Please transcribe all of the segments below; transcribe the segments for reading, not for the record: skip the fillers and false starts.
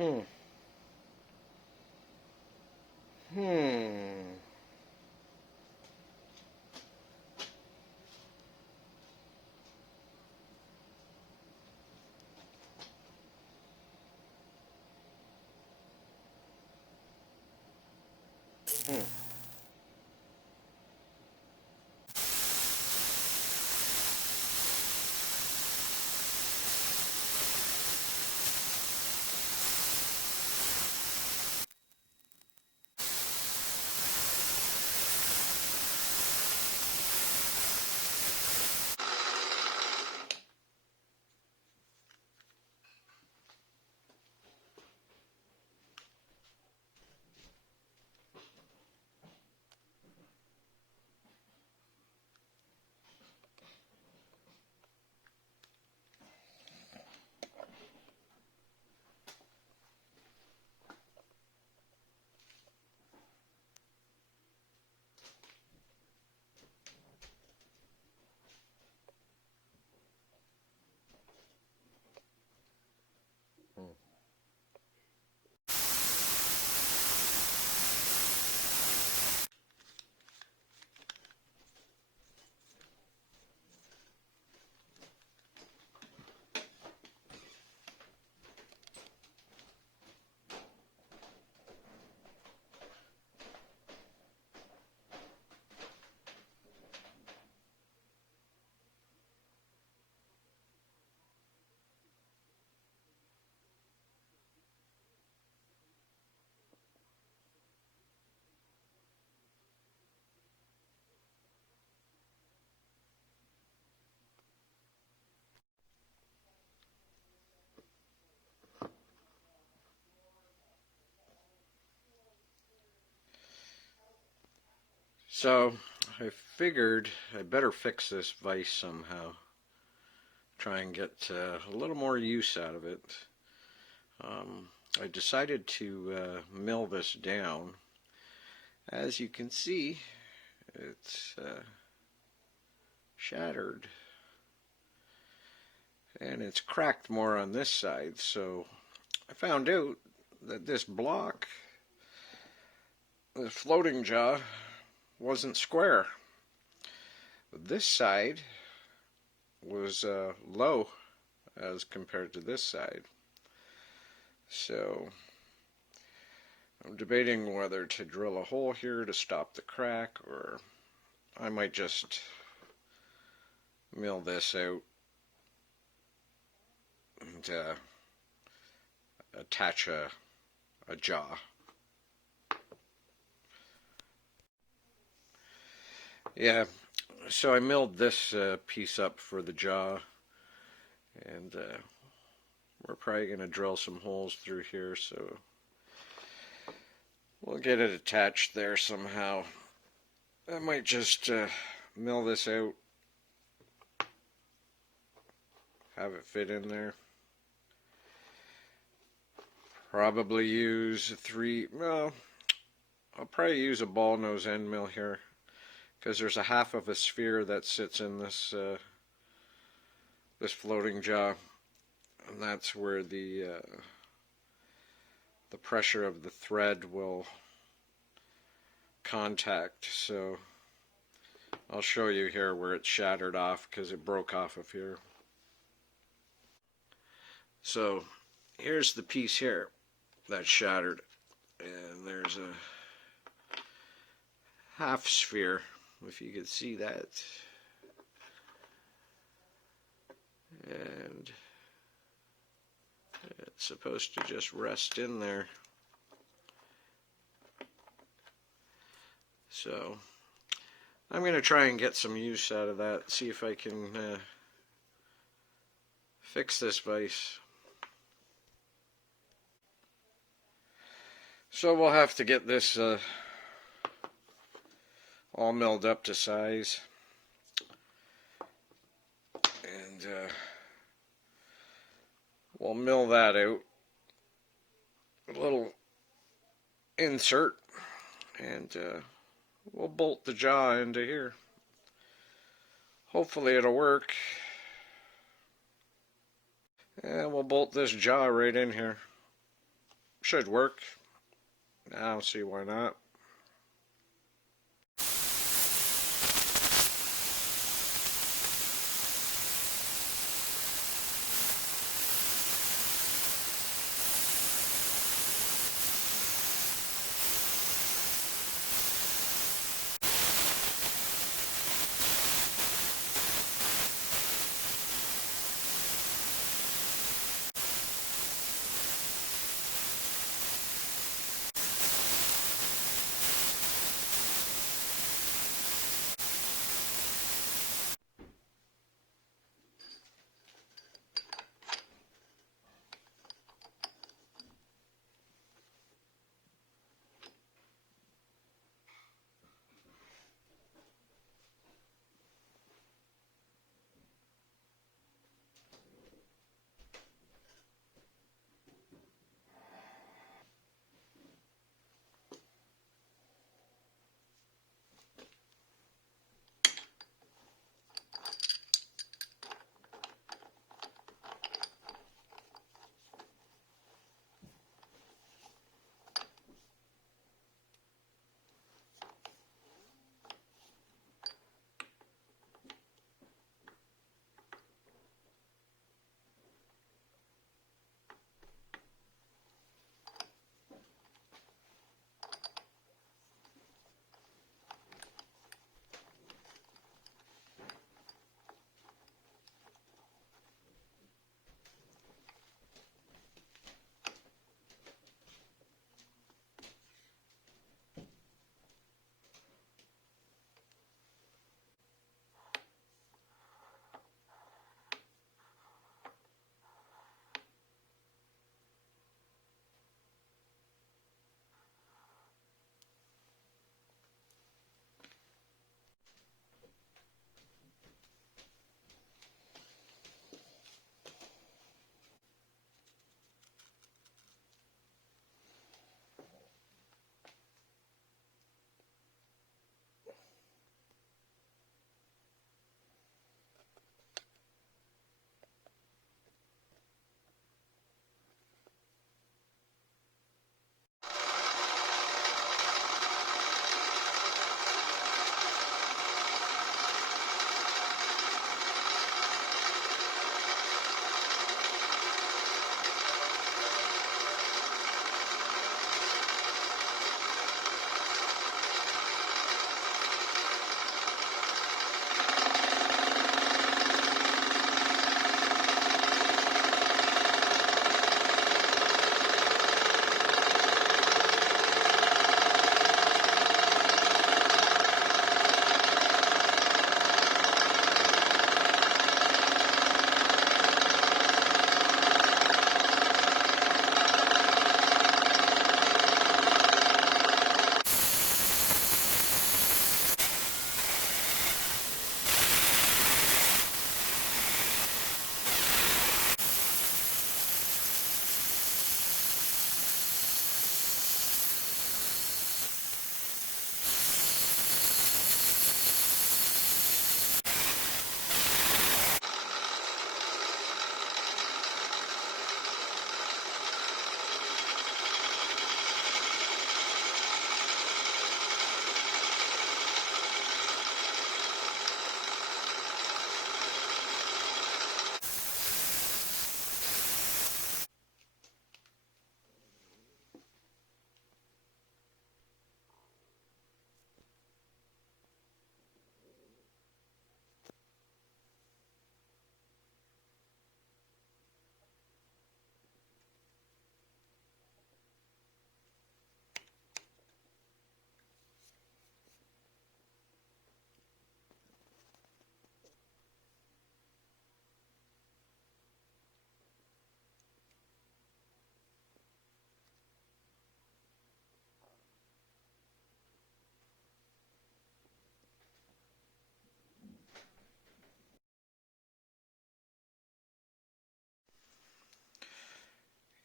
Hmm. Hmm. Hmm. Hmm. So I figured I better fix this vise somehow. Try and get a little more use out of it. Um, I decided to mill this down. As you can see, it's shattered. And it's cracked more on this side, so I found out that this block, the floating jaw, wasn't square. This side was low as compared to this side. So I'm debating whether to drill a hole here to stop the crack, or I might just mill this out and attach a jaw. Yeah, so I milled this piece up for the jaw, and we're probably going to drill some holes through here, so we'll get it attached there somehow. I might just mill this out, have it fit in there. Probably use well, I'll probably use a ball nose end mill here, because there's a half of a sphere that sits in this this floating jaw, and that's where the pressure of the thread will contact. So I'll show you here where it's shattered off, because it broke off of here. So here's the piece here that's shattered, and there's a half sphere, if you could see that, and it's supposed to just rest in there. So I'm going to try and get some use out of that, see if I can fix this vise. So we'll have to get this all milled up to size, and we'll mill that out, a little insert, and we'll bolt the jaw into here. Hopefully it'll work, and we'll bolt this jaw right in here. Should work. I don't see why not.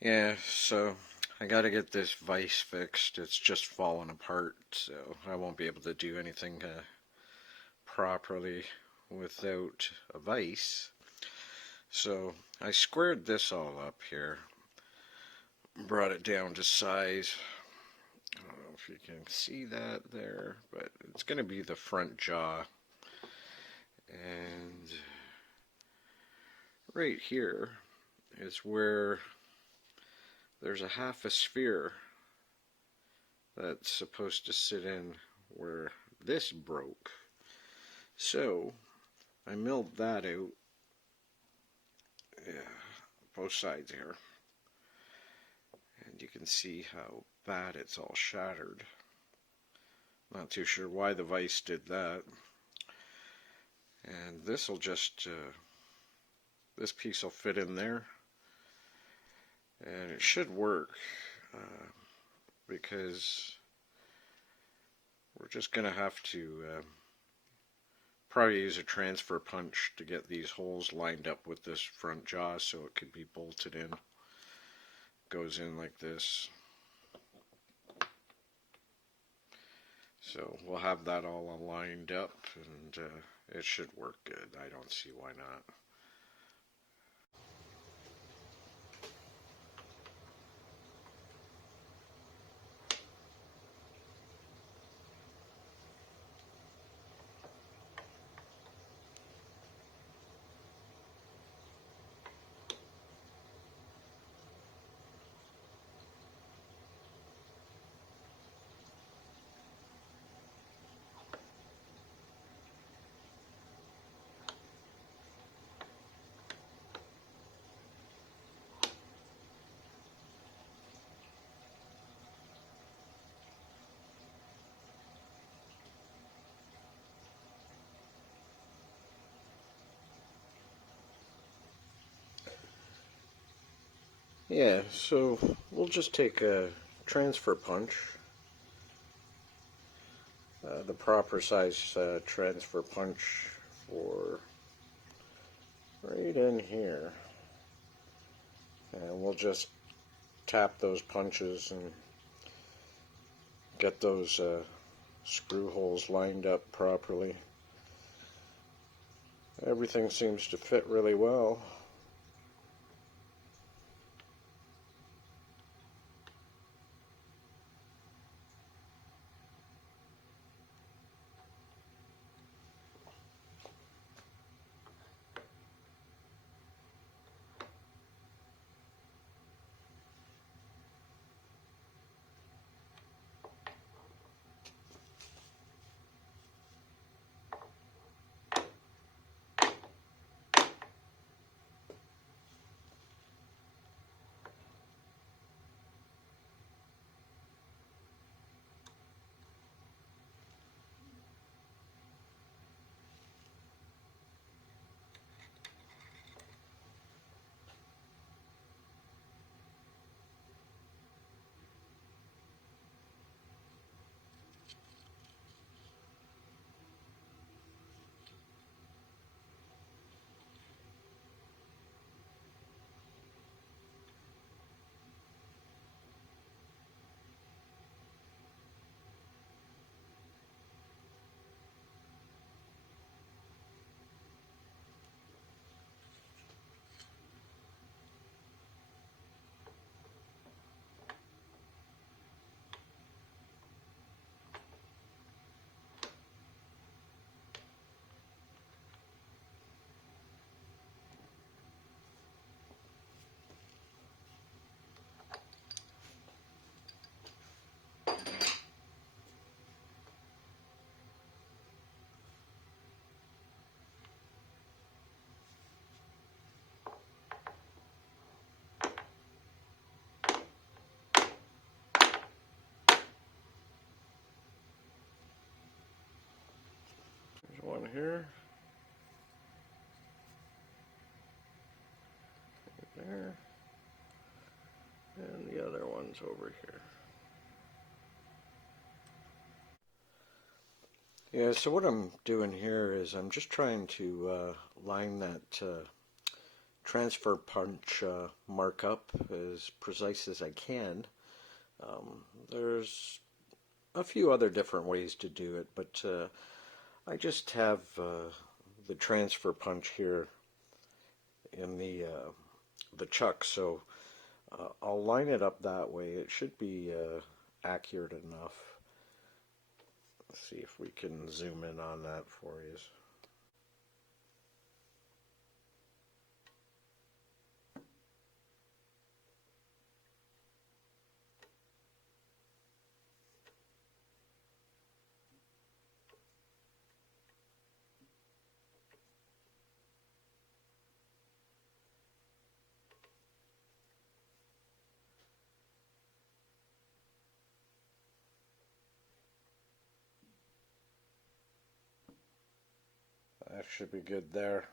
Yeah, so I gotta get this vise fixed. It's just falling apart, so I won't be able to do anything properly without a vise. So I squared this all up here. brought it down to size. I don't know if you can see that there, but it's going to be the front jaw. And right here is where there's a half a sphere that's supposed to sit in where this broke. So I milled that out, both sides here, and you can see how bad it's all shattered. Not too sure why the vise did that. And this will just, this piece will fit in there, and it should work, because we're just going to have to probably use a transfer punch to get these holes lined up with this front jaw so it could be bolted in. Goes in like this. So we'll have that all lined up, and it should work good. I don't see why not. Yeah, so we'll just take a transfer punch, the proper size transfer punch for right in here, and we'll just tap those punches and get those screw holes lined up properly. Everything seems to fit really well. There's one here, right there, and the other one's over here. Yeah, so what I'm doing here is I'm just trying to line that transfer punch mark up as precise as I can. There's a few other different ways to do it, but I just have the transfer punch here in the chuck, so I'll line it up that way. It should be accurate enough. Let's see if we can zoom in on that for you. That should be good there.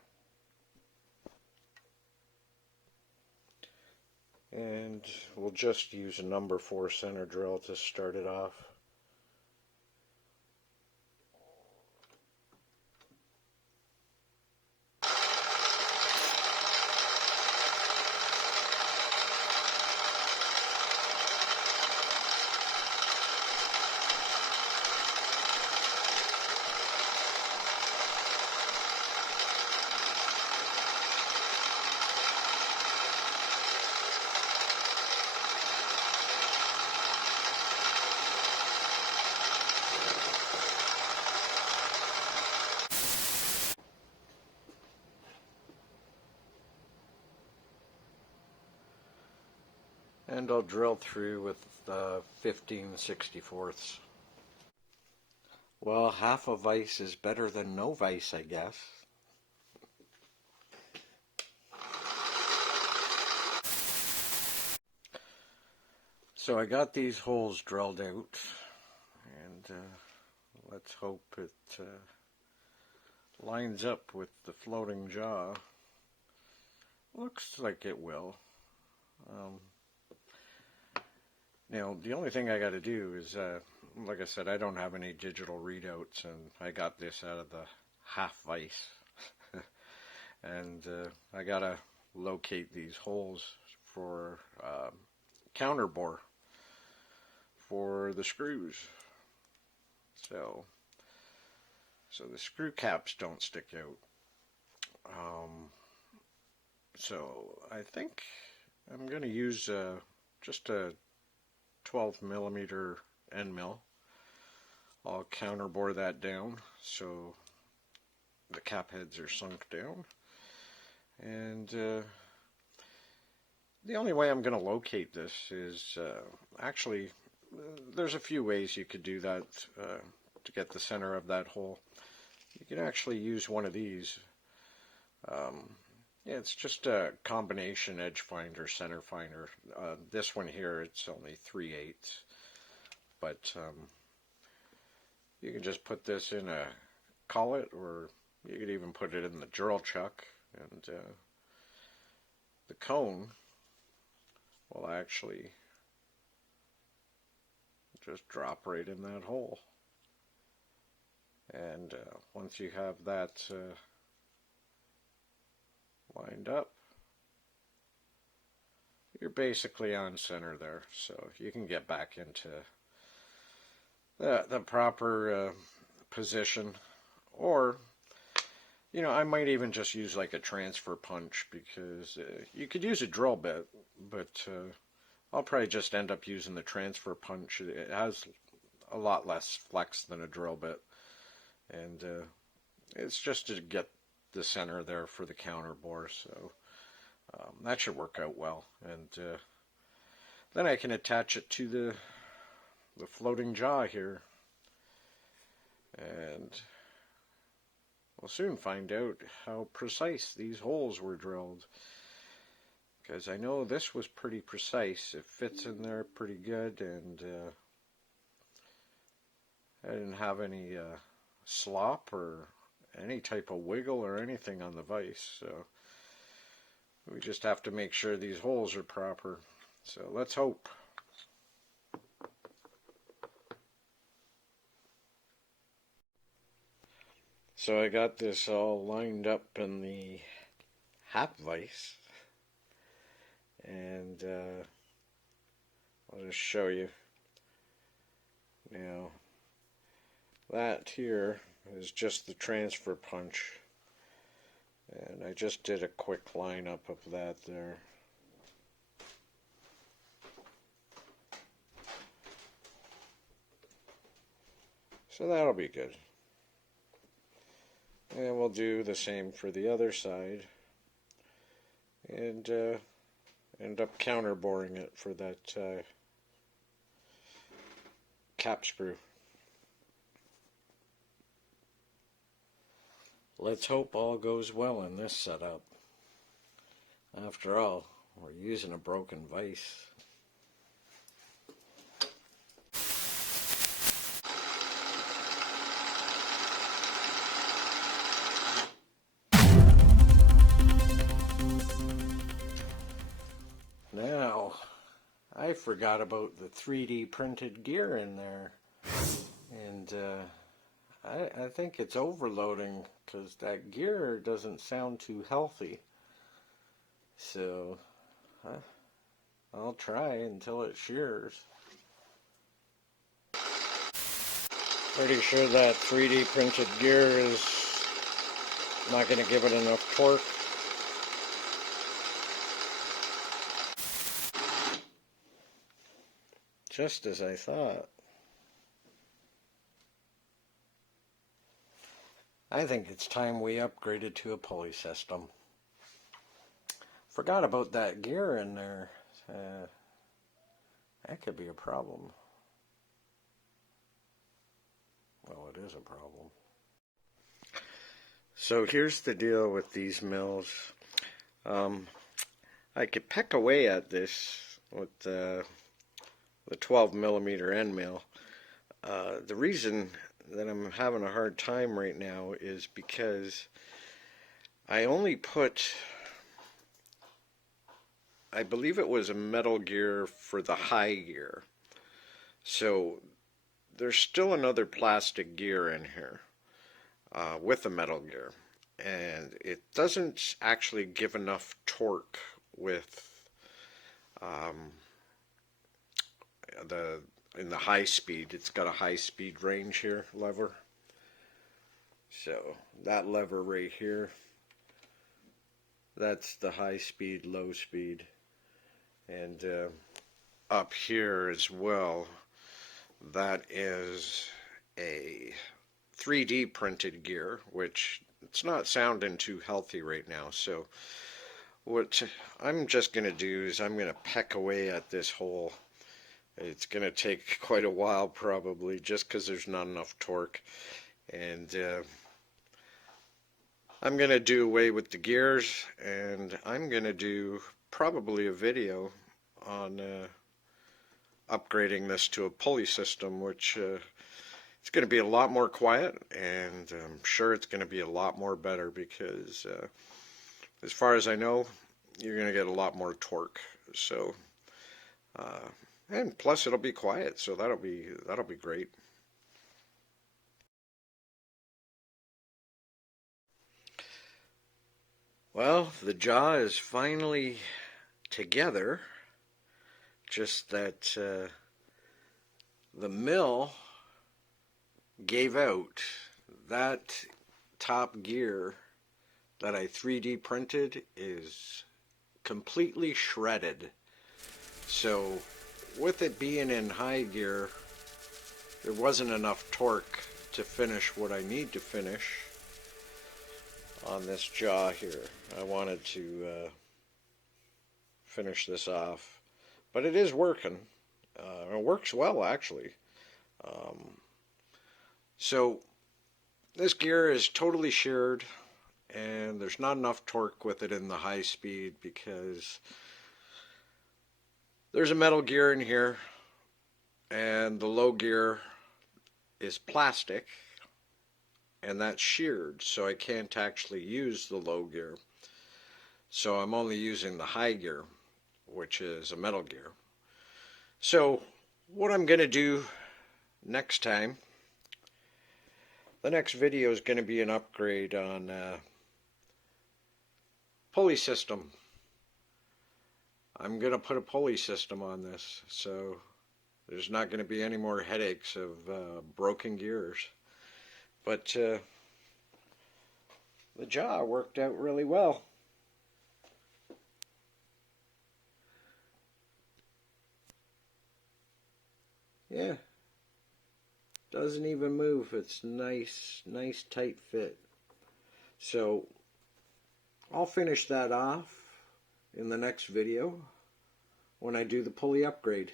And we'll just use a number 4 center drill to start it off. And I'll drill through with 15/64. Well, half a vise is better than no vise, I guess. So I got these holes drilled out, and let's hope it lines up with the floating jaw. Looks like it will. Now, the only thing I got to do is, like I said, I don't have any digital readouts, and I got this out of the half vise. And I got to locate these holes for counterbore for the screws. So the screw caps don't stick out. So I think I'm going to use just a 12 millimeter end mill. I'll counterbore that down so the cap heads are sunk down. And the only way I'm going to locate this is actually there's a few ways you could do that to get the center of that hole. You can actually use one of these. Yeah, it's just a combination edge finder, center finder. This one here, it's only 3/8, but you can just put this in a collet, or you could even put it in the drill chuck, and the cone will actually just drop right in that hole. And once you have that lined up, you're basically on center there, so you can get back into the proper position. Or, you know, I might even just use like a transfer punch, because you could use a drill bit, but I'll probably just end up using the transfer punch. It has a lot less flex than a drill bit, and it's just to get the center there for the counterbore, so that should work out well. And then I can attach it to the floating jaw here, and we'll soon find out how precise these holes were drilled, because I know this was pretty precise. It fits in there pretty good, and I didn't have any slop or any type of wiggle or anything on the vise, so we just have to make sure these holes are proper. So let's hope. So I got this all lined up in the half vise, and I'll just show you. Now, that here is just the transfer punch, and I just did a quick lineup of that there. So that'll be good. And we'll do the same for the other side. And end up counterboring it for that cap sprue. Let's hope all goes well in this setup. After all, we're using a broken vise. Now, I forgot about the 3D printed gear in there, and I think it's overloading because that gear doesn't sound too healthy. So I'll try until it shears. Pretty sure that 3D printed gear is not going to give it enough torque. Just as I thought. I think it's time we upgraded to a pulley system. Forgot about that gear in there. That could be a problem. Well, it is a problem. So here's the deal with these mills. I could peck away at this with the 12mm end mill. The reason that I'm having a hard time right now is because I only put, I believe it was a metal gear for the high gear. So there's still another plastic gear in here with a metal gear. And it doesn't actually give enough torque with in the high speed. It's got a high speed range here lever. So that lever right here, that's the high speed, low speed. And up here as well, that is a 3D printed gear, which it's not sounding too healthy right now. So what I'm just going to do is I'm going to peck away at this hole. It's going to take quite a while probably, just because there's not enough torque. And I'm going to do away with the gears, and I'm going to do probably a video on upgrading this to a pulley system, which it's going to be a lot more quiet, and I'm sure it's going to be a lot more better because as far as I know, you're going to get a lot more torque. So and plus it'll be quiet, so that'll be great. Well, the jaw is finally together, just that the mill gave out. That top gear that I 3D printed is completely shredded. So with it being in high gear, there wasn't enough torque to finish what I need to finish on this jaw here. I wanted to finish this off, but it is working. It works well, actually. So this gear is totally sheared, and there's not enough torque with it in the high speed because there's a metal gear in here, and the low gear is plastic, and that's sheared, so I can't actually use the low gear. So I'm only using the high gear, which is a metal gear. So what I'm going to do next time, the next video is going to be an upgrade on pulley system. I'm going to put a pulley system on this, so there's not going to be any more headaches of broken gears. But the jaw worked out really well. Yeah, does Doesn't even move. It's nice tight fit. So I'll finish that off in the next video when I do the pulley upgrade.